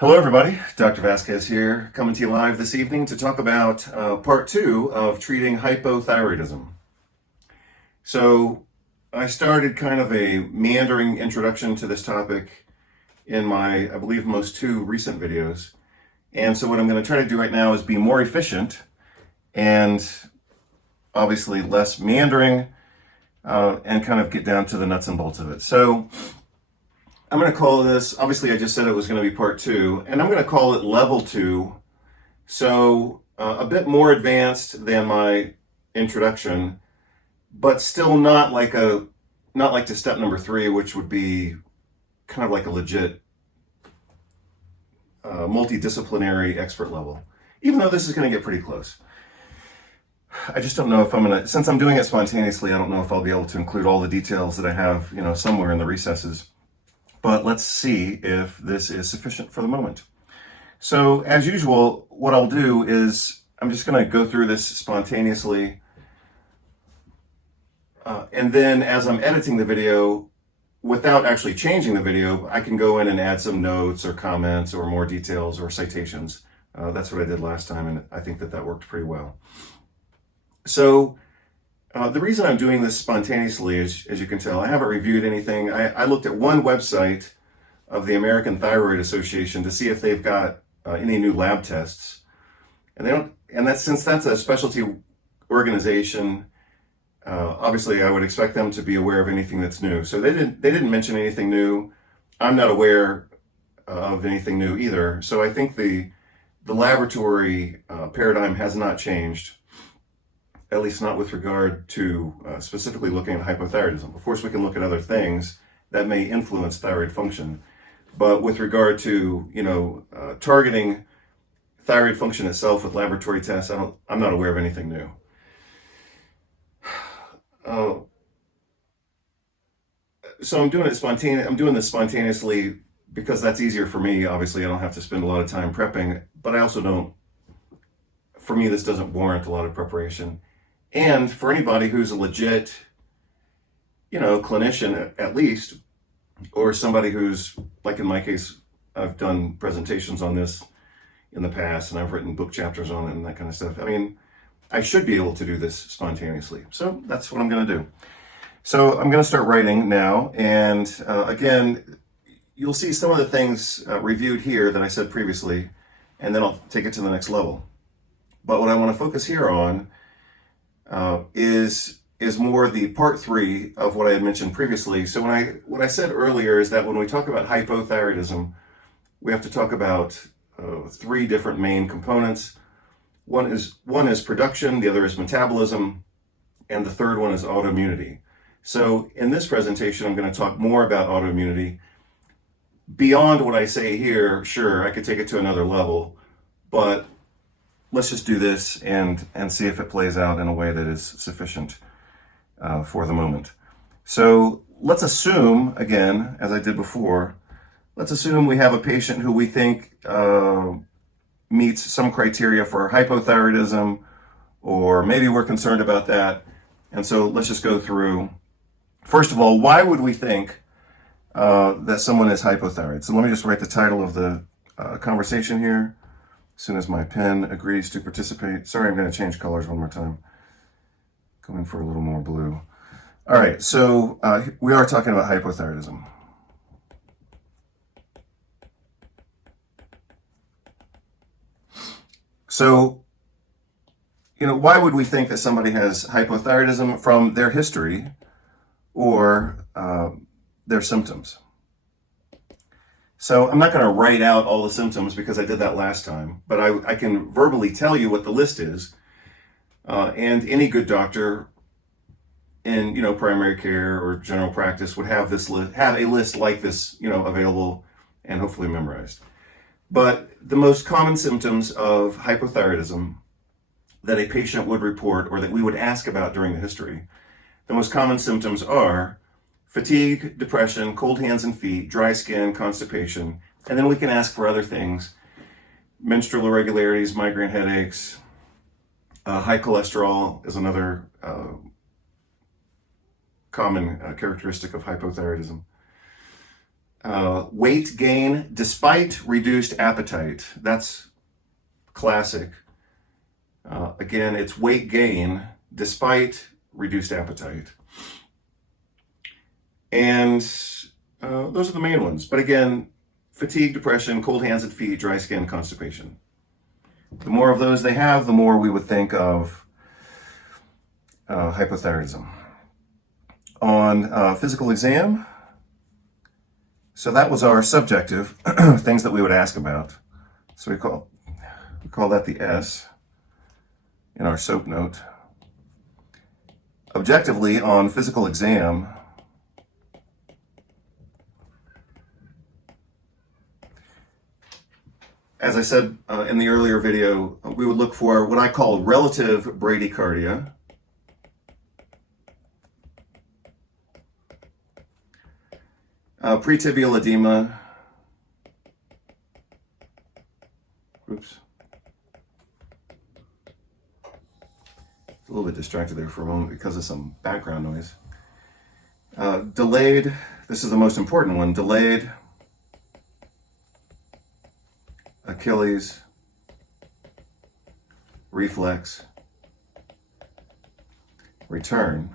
Hello everybody, Dr. Vasquez here, coming to you live this evening to talk about part 2 of treating hypothyroidism. So I started kind of a meandering introduction to this topic in my, I believe, most 2 recent videos. And so what I'm going to try to do right now is be more efficient and obviously less meandering and kind of get down to the nuts and bolts of it. So I'm going to call this, obviously I just said it was going to be part 2, and I'm going to call it level 2. So a bit more advanced than my introduction, but still not like to step number 3, which would be kind of like a legit multidisciplinary expert level, even though this is going to get pretty close. I just don't know if I'm going to, since I'm doing it spontaneously, I don't know if I'll be able to include all the details that I have, somewhere in the recesses. But let's see if this is sufficient for the moment. So as usual, what I'll do is I'm just going to go through this spontaneously. And then as I'm editing the video, without actually changing the video, I can go in and add some notes or comments or more details or citations. That's what I did last time, and I think that worked pretty well. So the reason I'm doing this spontaneously is, as you can tell, I haven't reviewed anything. I looked at one website of the American Thyroid Association to see if they've got any new lab tests. And they don't, and that's, since that's a specialty organization, obviously I would expect them to be aware of anything that's new. So they didn't mention anything new. I'm not aware of anything new either. So I think the laboratory paradigm has not changed, at least not with regard to specifically looking at hypothyroidism. Of course, we can look at other things that may influence thyroid function. But with regard to, targeting thyroid function itself with laboratory tests, I'm not aware of anything new. So I'm doing this spontaneously because that's easier for me. Obviously, I don't have to spend a lot of time prepping, but I also don't, for me, this doesn't warrant a lot of preparation. And for anybody who's a legit, clinician at least, or somebody who's, like in my case, I've done presentations on this in the past and I've written book chapters on it and that kind of stuff. I mean, I should be able to do this spontaneously. So that's what I'm going to do. So I'm going to start writing now. And again, you'll see some of the things reviewed here that I said previously, and then I'll take it to the next level. But what I want to focus here on is more the part 3 of what I had mentioned previously. So what I said earlier is that when we talk about hypothyroidism, we have to talk about 3 different main components. One is production, the other is metabolism, and the third one is autoimmunity. So in this presentation, I'm going to talk more about autoimmunity. Beyond what I say here, sure, I could take it to another level, but let's just do this and see if it plays out in a way that is sufficient for the moment. So let's assume, again, as I did before, let's assume we have a patient who we think meets some criteria for hypothyroidism, or maybe we're concerned about that. And so let's just go through. First of all, why would we think that someone is hypothyroid? So let me just write the title of the conversation here. As soon as my pen agrees to participate. Sorry, I'm going to change colors one more time. Going for a little more blue. All right, so we are talking about hypothyroidism. So, why would we think that somebody has hypothyroidism from their history or their symptoms? So I'm not going to write out all the symptoms because I did that last time, but I can verbally tell you what the list is. And any good doctor in, primary care or general practice would have this list, have a list like this, available and hopefully memorized. But the most common symptoms of hypothyroidism that a patient would report or that we would ask about during the history, the most common symptoms are fatigue, depression, cold hands and feet, dry skin, constipation, and then we can ask for other things: menstrual irregularities, migraine headaches, high cholesterol is another common characteristic of hypothyroidism. weight gain despite reduced appetite. That's classic. Again, it's weight gain despite reduced appetite. And those are the main ones. But again, fatigue, depression, cold hands and feet, dry skin, constipation. The more of those they have, the more we would think of hypothyroidism. On physical exam, so that was our subjective things that we would ask about. So we call that the S in our SOAP note. Objectively, on physical exam, as I said in the earlier video, we would look for what I call relative bradycardia. Pretibial edema. Oops. A little bit distracted there for a moment because of some background noise. Delayed, this is the most important one, delayed Achilles reflex return.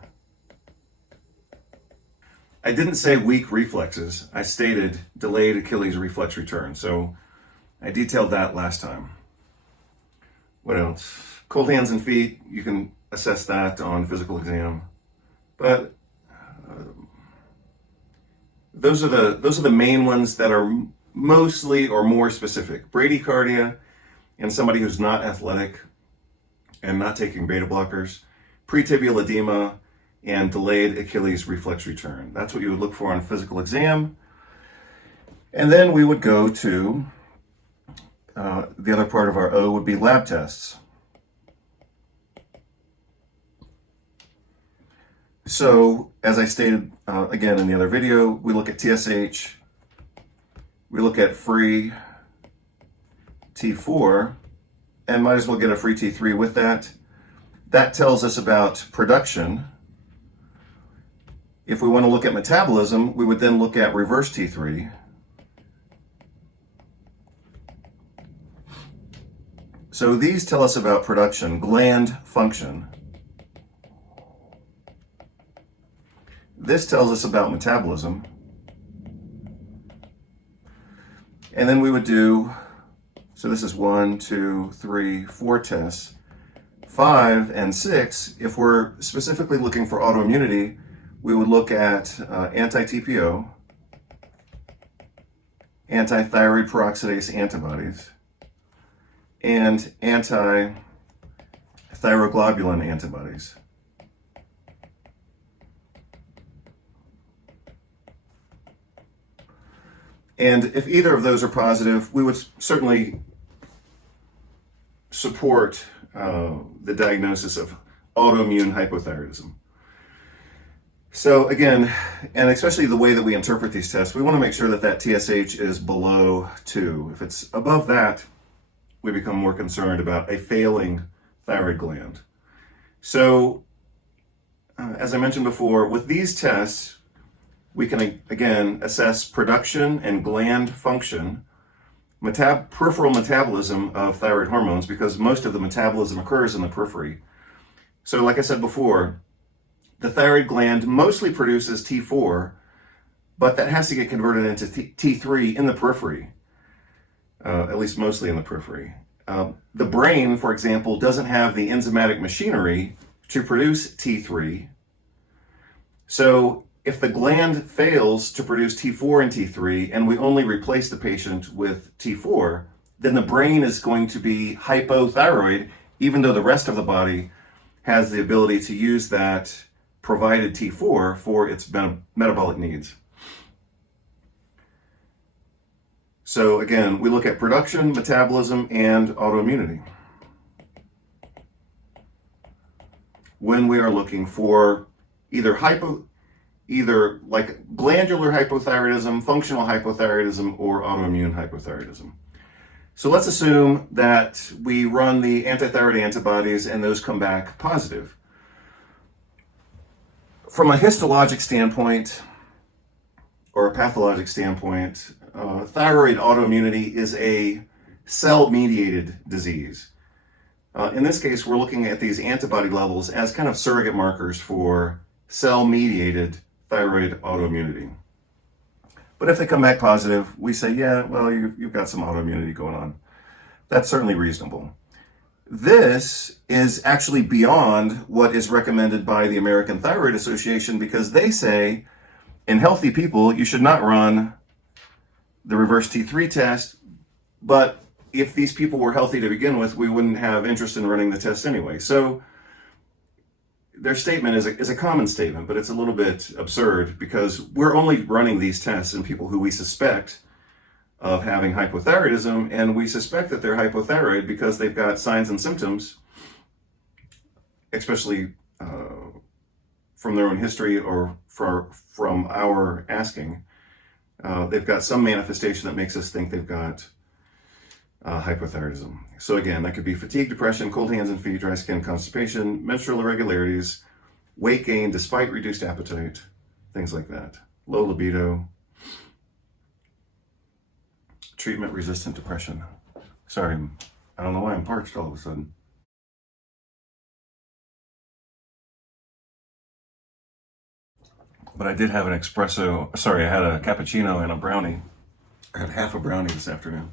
I didn't say weak reflexes. I stated delayed Achilles reflex return. So I detailed that last time. What else? Cold hands and feet. You can assess that on physical exam. But those are the main ones that are mostly or more specific. Bradycardia in somebody who's not athletic and not taking beta blockers. Pretibial edema and delayed Achilles reflex return. That's what you would look for on physical exam. And then we would go to the other part of our O would be lab tests. So, as I stated again in the other video, we look at TSH, we look at free T4, and might as well get a free T3 with that. That tells us about production. If we want to look at metabolism, we would then look at reverse T3. So these tell us about production, gland function. This tells us about metabolism. And then we would do, so this is 1, 2, 3, 4 tests. 5 and 6, if we're specifically looking for autoimmunity, we would look at anti-TPO, anti-thyroid peroxidase antibodies, and anti-thyroglobulin antibodies. And if either of those are positive, we would certainly support the diagnosis of autoimmune hypothyroidism. So again, and especially the way that we interpret these tests, we want to make sure that that TSH is below 2. If it's above that, we become more concerned about a failing thyroid gland. So, as I mentioned before, with these tests, we can again assess production and gland function, peripheral metabolism of thyroid hormones, because most of the metabolism occurs in the periphery. So like I said before, the thyroid gland mostly produces T4, but that has to get converted into T3 in the periphery, at least mostly in the periphery. The brain, for example, doesn't have the enzymatic machinery to produce T3. So if the gland fails to produce T4 and T3, and we only replace the patient with T4, then the brain is going to be hypothyroid, even though the rest of the body has the ability to use that provided T4 for its metabolic needs. So again, we look at production, metabolism, and autoimmunity when we are looking for either like glandular hypothyroidism, functional hypothyroidism, or autoimmune hypothyroidism. So let's assume that we run the antithyroid antibodies and those come back positive. From a histologic standpoint, or a pathologic standpoint, thyroid autoimmunity is a cell-mediated disease. In this case, we're looking at these antibody levels as kind of surrogate markers for cell-mediated thyroid autoimmunity. But if they come back positive, we say, yeah, well, you've got some autoimmunity going on. That's certainly reasonable. This is actually beyond what is recommended by the American Thyroid Association, because they say in healthy people, you should not run the reverse T3 test, but if these people were healthy to begin with, we wouldn't have interest in running the test anyway. So their statement is a common statement, but it's a little bit absurd, because we're only running these tests in people who we suspect of having hypothyroidism, and we suspect that they're hypothyroid because they've got signs and symptoms, especially from their own history or from our asking. They've got some manifestation that makes us think they've got hypothyroidism. So again, that could be fatigue, depression, cold hands and feet, dry skin, constipation, menstrual irregularities, weight gain despite reduced appetite, things like that. Low libido, treatment-resistant depression. Sorry, I don't know why I'm parched all of a sudden. But I did have an espresso. Sorry, I had a cappuccino and a brownie. I had half a brownie this afternoon.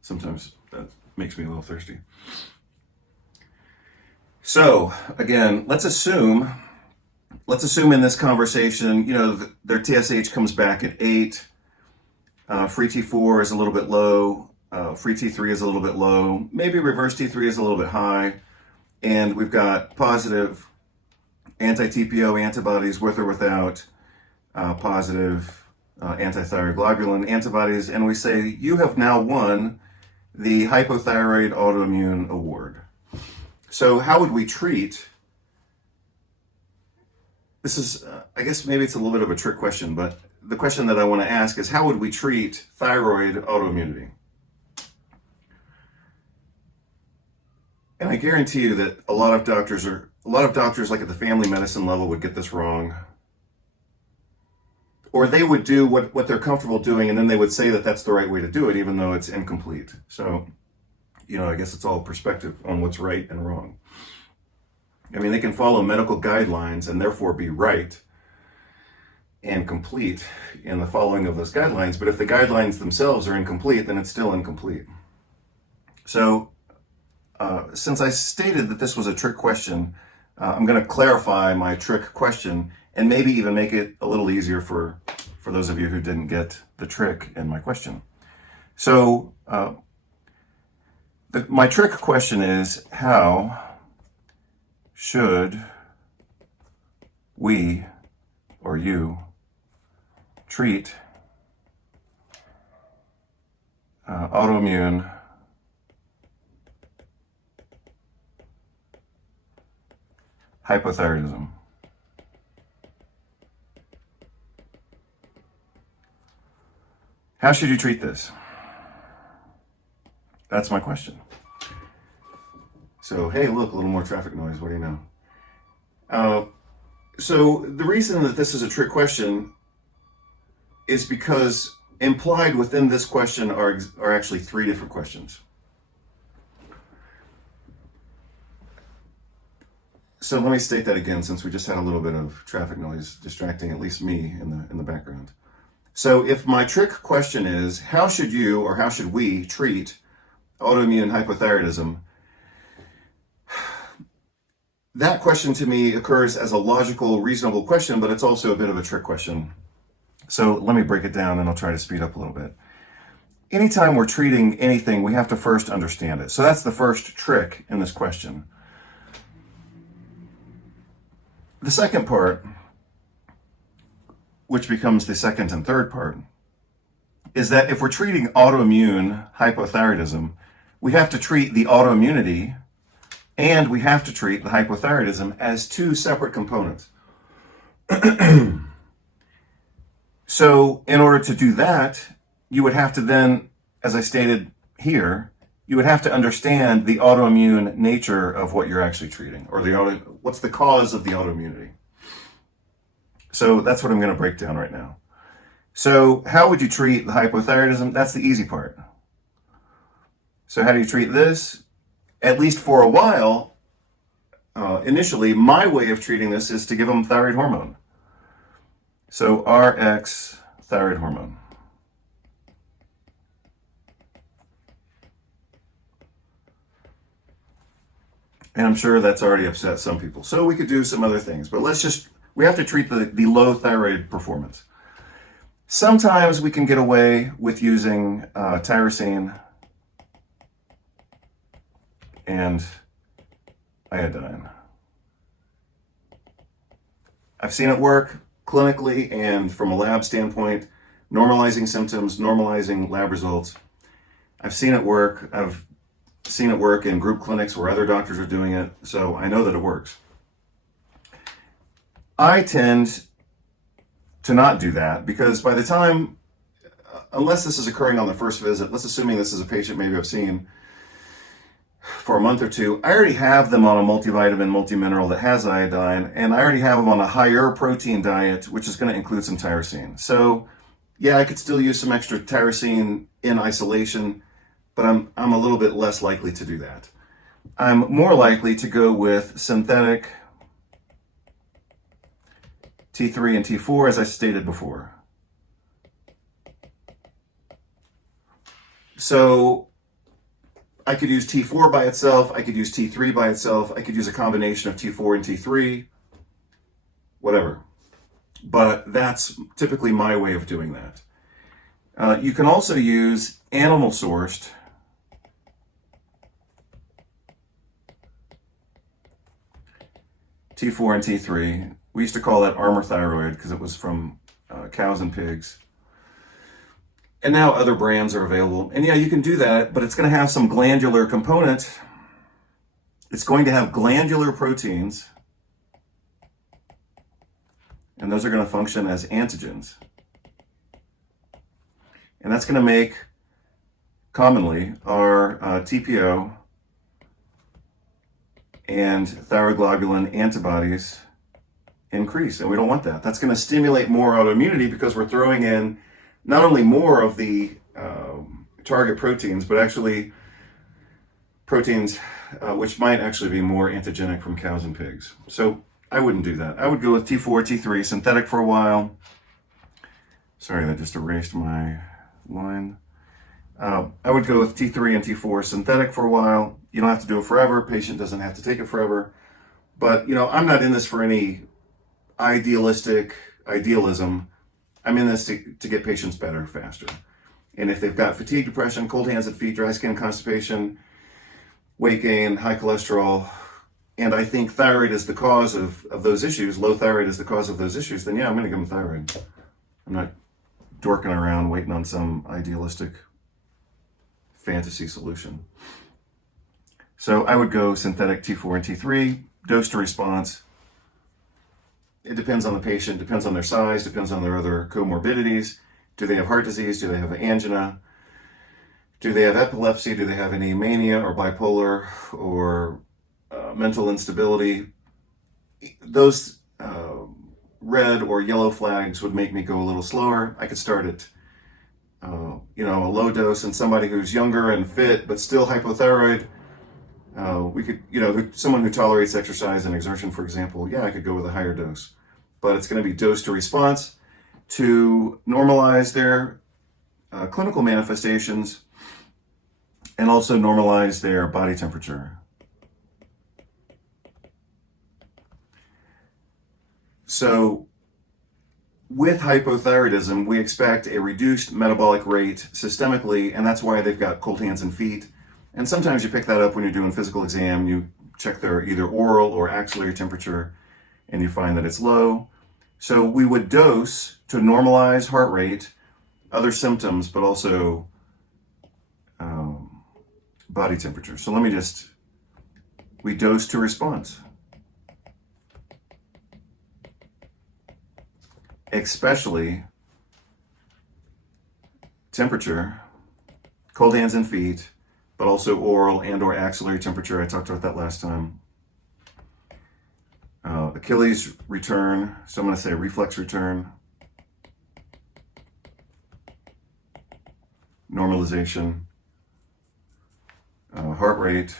Sometimes that makes me a little thirsty. So again, let's assume in this conversation, their TSH comes back at 8. Free T4 is a little bit low. Free T3 is a little bit low. Maybe reverse T3 is a little bit high. And we've got positive anti-TPO antibodies with or without positive antithyroid globulin antibodies. And we say, you have now won the Hypothyroid Autoimmune Award. So how would we treat? This is, I guess maybe it's a little bit of a trick question, but the question that I want to ask is, how would we treat thyroid autoimmunity? And I guarantee you that a lot of doctors like at the family medicine level would get this wrong. Or they would do what they're comfortable doing, and then they would say that that's the right way to do it, even though it's incomplete. So, I guess it's all perspective on what's right and wrong. I mean, they can follow medical guidelines and therefore be right and complete in the following of those guidelines, but if the guidelines themselves are incomplete, then it's still incomplete. So, since I stated that this was a trick question, I'm going to clarify my trick question and maybe even make it a little easier for those of you who didn't get the trick in my question. So, my trick question is, how should we, or you, treat autoimmune hypothyroidism? How should you treat this? That's my question. So, hey, look, a little more traffic noise. What do you know? So the reason that this is a trick question is because implied within this question are actually 3 different questions. So let me state that again, since we just had a little bit of traffic noise distracting at least me in the background. So if my trick question is, how should you or how should we treat autoimmune hypothyroidism? That question to me occurs as a logical, reasonable question, but it's also a bit of a trick question. So let me break it down and I'll try to speed up a little bit. Anytime we're treating anything, we have to first understand it. So that's the first trick in this question. The second part, which becomes the second and third part, is that if we're treating autoimmune hypothyroidism, we have to treat the autoimmunity and we have to treat the hypothyroidism as 2 separate components. So in order to do that, you would have to then, as I stated here, you would have to understand the autoimmune nature of what you're actually treating, or what's the cause of the autoimmunity. So that's what I'm going to break down right now. So how would you treat the hypothyroidism? That's the easy part. So how do you treat this? At least for a while, initially, my way of treating this is to give them thyroid hormone. So RX thyroid hormone. And I'm sure that's already upset some people. So we could do some other things, but we have to treat the low thyroid performance. Sometimes we can get away with using tyrosine and iodine. I've seen it work clinically and from a lab standpoint, normalizing symptoms, normalizing lab results. I've seen it work. I've seen it work in group clinics where other doctors are doing it, so I know that it works. I tend to not do that because by the time, unless this is occurring on the first visit, let's assuming this is a patient maybe I've seen for a month or two, I already have them on a multivitamin, multimineral that has iodine, and I already have them on a higher protein diet, which is going to include some tyrosine. So yeah, I could still use some extra tyrosine in isolation, but I'm a little bit less likely to do that. I'm more likely to go with synthetic T3 and T4, as I stated before. So I could use T4 by itself, I could use T3 by itself, I could use a combination of T4 and T3, whatever. But that's typically my way of doing that. You can also use animal-sourced T4 and T3. We used to call that armor thyroid because it was from cows and pigs. And now other brands are available. And yeah, you can do that, but it's going to have some glandular component. It's going to have glandular proteins, and those are going to function as antigens. And that's going to make, commonly, our TPO and thyroglobulin antibodies increase, and we don't want that. That's going to stimulate more autoimmunity because we're throwing in not only more of the target proteins, but actually proteins which might actually be more antigenic from cows and pigs. So I wouldn't do that. I would go with T4, T3, synthetic for a while. Sorry, that just erased my line. I would go with T3 and T4 synthetic for a while. You don't have to do it forever. Patient doesn't have to take it forever. But, I'm not in this for any idealism. I'm in this to get patients better faster. And if they've got fatigue, depression, cold hands and feet, dry skin, constipation, weight gain, high cholesterol, and I think thyroid is the cause of those issues, low thyroid is the cause of those issues, then yeah, I'm going to give them thyroid. I'm not dorking around waiting on some idealistic fantasy solution. So I would go synthetic T4 and T3, dose to response. It depends on the patient, depends on their size, depends on their other comorbidities. Do they have heart disease? Do they have angina? Do they have epilepsy? Do they have any mania or bipolar or mental instability? Those red or yellow flags would make me go a little slower. I could start at a low dose in somebody who's younger and fit but still hypothyroid. We could, someone who tolerates exercise and exertion, for example, yeah, I could go with a higher dose. But it's going to be dose to response to normalize their clinical manifestations and also normalize their body temperature. So with hypothyroidism, we expect a reduced metabolic rate systemically, and that's why they've got cold hands and feet. And sometimes you pick that up when you're doing physical exam. You check their either oral or axillary temperature, and you find that it's low. So we would dose to normalize heart rate, other symptoms, but also body temperature. So we dose to response. Especially temperature, cold hands and feet, but also oral and or axillary temperature. I talked about that last time. Achilles return, so I'm going to say reflex return. normalization, heart rate,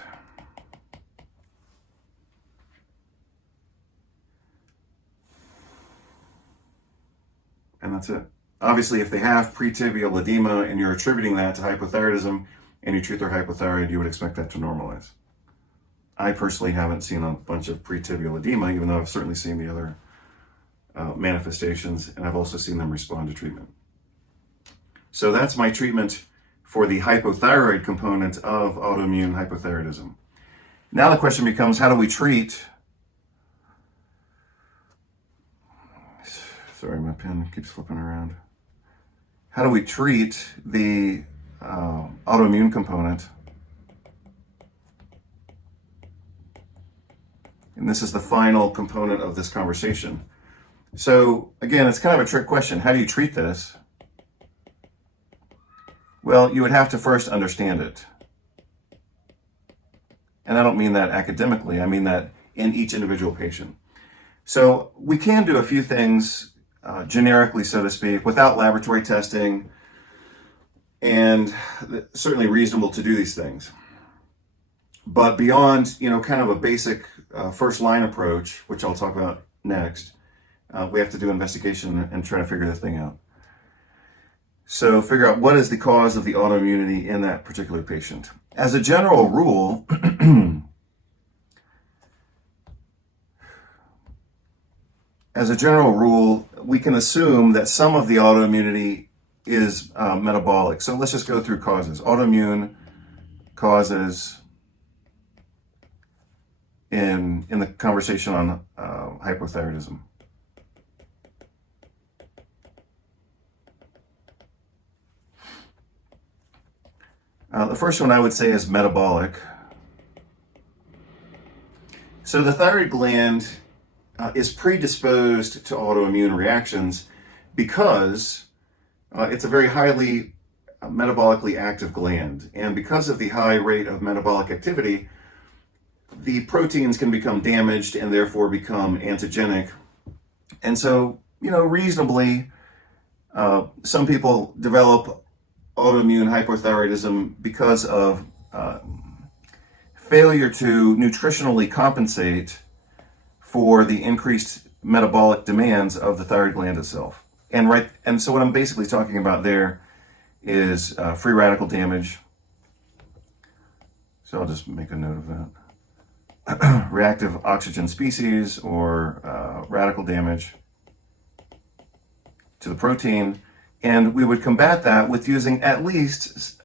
and that's it. Obviously, if they have pretibial edema and you're attributing that to hypothyroidism and you treat their hypothyroid, you would expect that to normalize. I personally haven't seen a bunch of pretibial edema, even though I've certainly seen the other manifestations, and I've also seen them respond to treatment. So that's my treatment for the hypothyroid component of autoimmune hypothyroidism. Now the question becomes, how do we treat... Sorry, my pen keeps flipping around. How do we treat the autoimmune component? And this is the final component of this conversation. So again, it's kind of a trick question. How do you treat this? Well, you would have to first understand it. And I don't mean that academically, I mean that in each individual patient. So we can do a few things generically, so to speak, without laboratory testing, and certainly reasonable to do these things. But beyond, kind of a basic first line approach, which I'll talk about next, we have to do investigation and try to figure this thing out. So figure out what is the cause of the autoimmunity in that particular patient. As a general rule, we can assume that some of the autoimmunity is metabolic. So let's just go through causes. Autoimmune causes in the conversation on hypothyroidism. The first one I would say is metabolic. So the thyroid gland is predisposed to autoimmune reactions because it's a very highly metabolically active gland. And because of the high rate of metabolic activity, the proteins can become damaged and therefore become antigenic. And so, reasonably, some people develop autoimmune hypothyroidism because of failure to nutritionally compensate for the increased metabolic demands of the thyroid gland itself. And so what I'm basically talking about there is free radical damage. So I'll just make a note of that. Reactive oxygen species or radical damage to the protein. And we would combat that with using at least